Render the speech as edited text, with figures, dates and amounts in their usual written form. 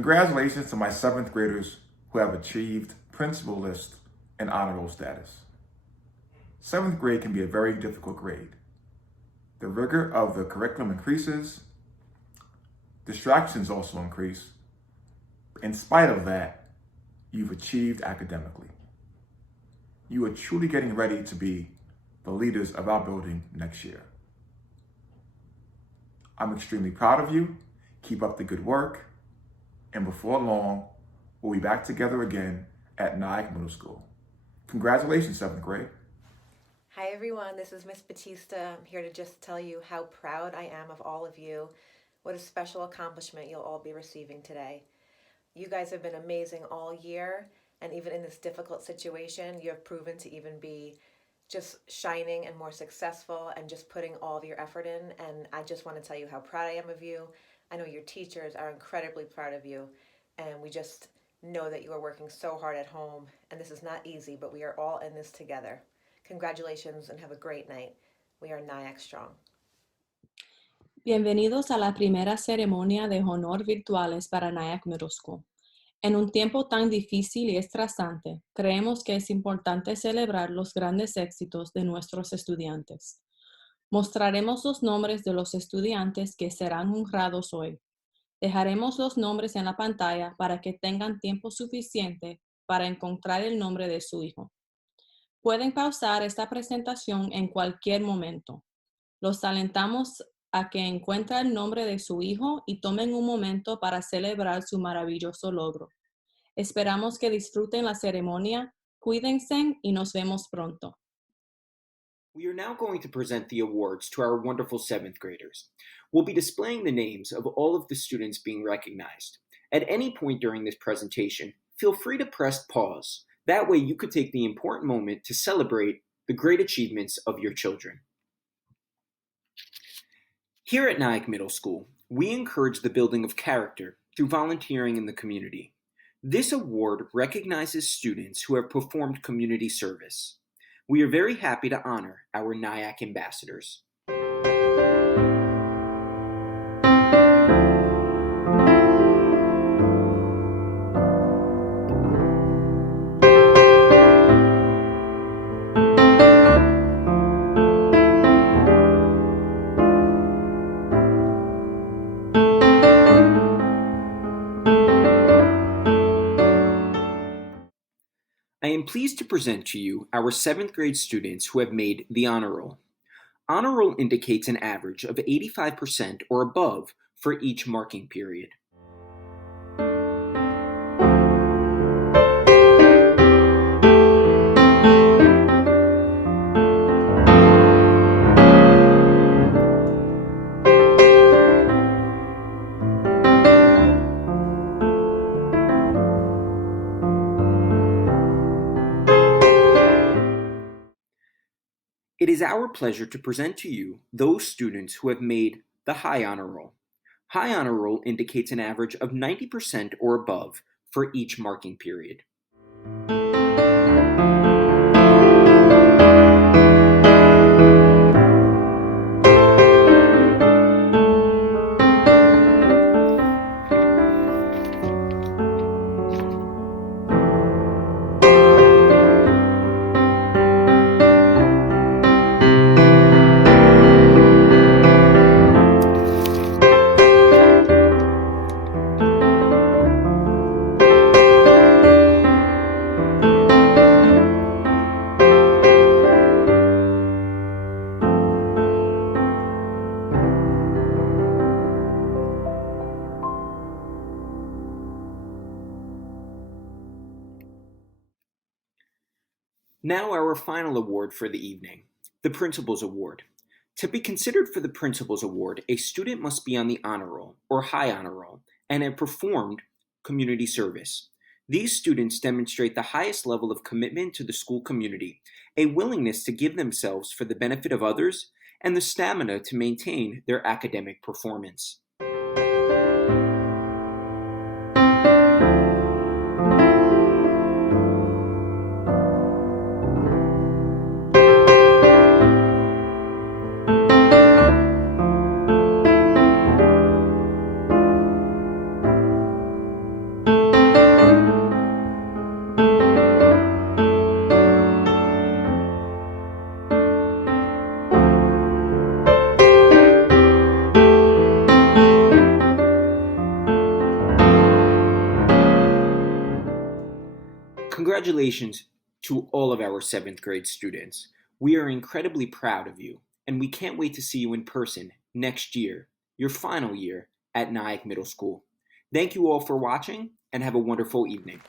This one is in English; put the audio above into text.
Congratulations to my 7th graders who have achieved principal list and honor roll status. 7th grade can be a very difficult grade. The rigor of the curriculum increases, distractions also increase. In spite of that, you've achieved academically. You are truly getting ready to be the leaders of our building next year. I'm extremely proud of you. Keep up the good work. And before long, we'll be back together again at Nyack Middle School. Congratulations, 7th grade. Hi everyone, this is Miss Batista. I'm here to just tell you how proud I am of all of you. What a special accomplishment you'll all be receiving today. You guys have been amazing all year, and even in this difficult situation, you have proven to even be just shining and more successful and just putting all of your effort in. And I just want to tell you how proud I am of you. I know your teachers are incredibly proud of you, and we just know that you are working so hard at home, and this is not easy, but we are all in this together. Congratulations and have a great night. We are Nyack Strong. Bienvenidos a la primera ceremonia de honor virtuales para Nyack Middle School. En un tiempo tan difícil y estresante, creemos que es importante celebrar los grandes éxitos de nuestros estudiantes. Mostraremos los nombres de los estudiantes que serán honrados hoy. Dejaremos los nombres en la pantalla para que tengan tiempo suficiente para encontrar el nombre de su hijo. Pueden pausar esta presentación en cualquier momento. Los alentamos a que encuentren el nombre de su hijo y tomen un momento para celebrar su maravilloso logro. Esperamos que disfruten la ceremonia, cuídense y nos vemos pronto. We are now going to present the awards to our wonderful 7th graders. We'll be displaying the names of all of the students being recognized. At any point during this presentation, feel free to press pause. That way you could take the important moment to celebrate the great achievements of your children. Here at Nyack Middle School, we encourage the building of character through volunteering in the community. This award recognizes students who have performed community service. We are very happy to honor our Nyack ambassadors. I am pleased to present to you our 7th grade students who have made the honor roll. Honor roll indicates an average of 85% or above for each marking period. It is our pleasure to present to you those students who have made the high honor roll. High honor roll indicates an average of 90% or above for each marking period. Now our final award for the evening, the Principal's Award. To be considered for the Principal's Award, a student must be on the honor roll or high honor roll and have performed community service. These students demonstrate the highest level of commitment to the school community, a willingness to give themselves for the benefit of others, and the stamina to maintain their academic performance. Congratulations to all of our 7th grade students. We are incredibly proud of you, and we can't wait to see you in person next year, your final year at Nyack Middle School. Thank you all for watching, and have a wonderful evening.